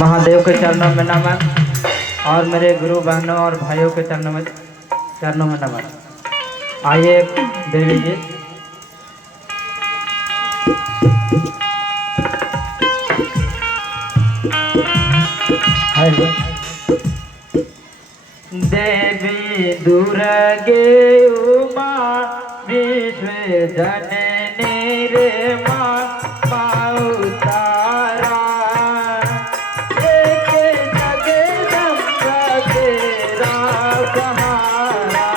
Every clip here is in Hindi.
महादेव के चरणों में नमन और मेरे गुरु बहनों और भाइयों के चरणों में नमन। आइए देवी जी। देवी दुर्गे उमा विश्व जननी रे माँ तारा एक जगदम्बा तेरा सहारा।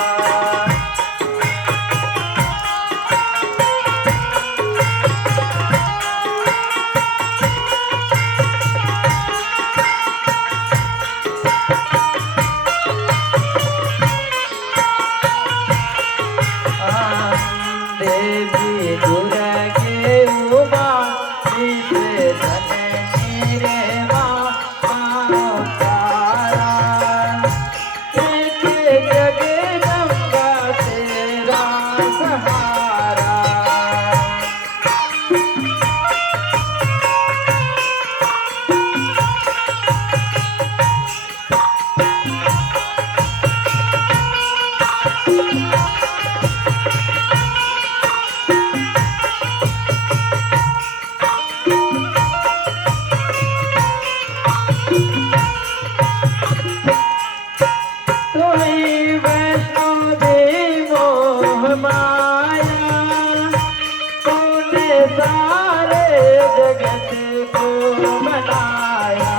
देवी दुर्गे उमा विश्व जननी रे माँ तारा एक जगदम्बा तेरा सहारा। सारे जगत को बनाया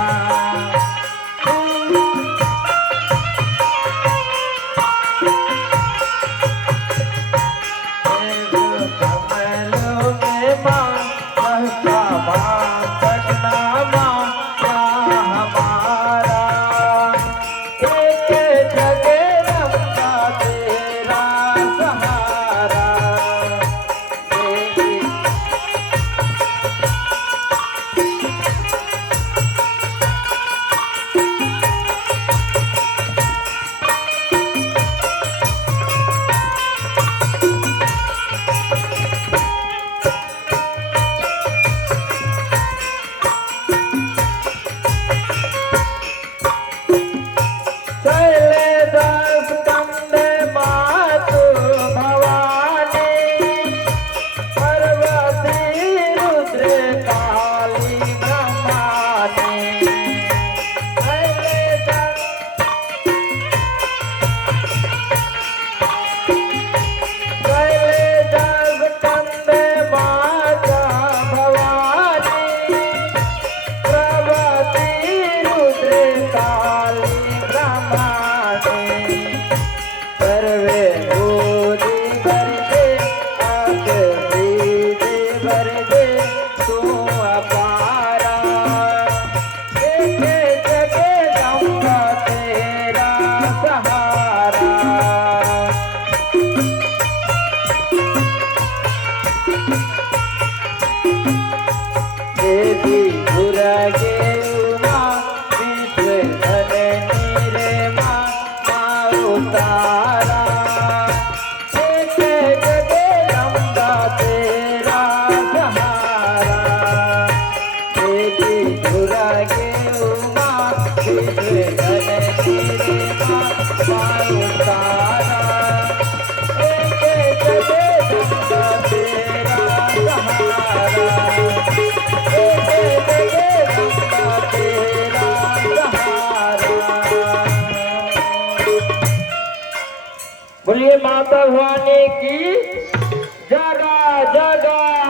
कमलों में माँ बहता माँ पटना माँ हमारा एक जगदम्बा तेरा सहारा। देवी दुर्गे उमा विश्व जननी रे माँ तारा एक जगदम्बा तेरा सहारा। देवी दुर्गे उमा विश्व जननी रे माँ तारा एक जगदम्बा तेरा सहारा। बोलिए माता भवानी की जगा जगा।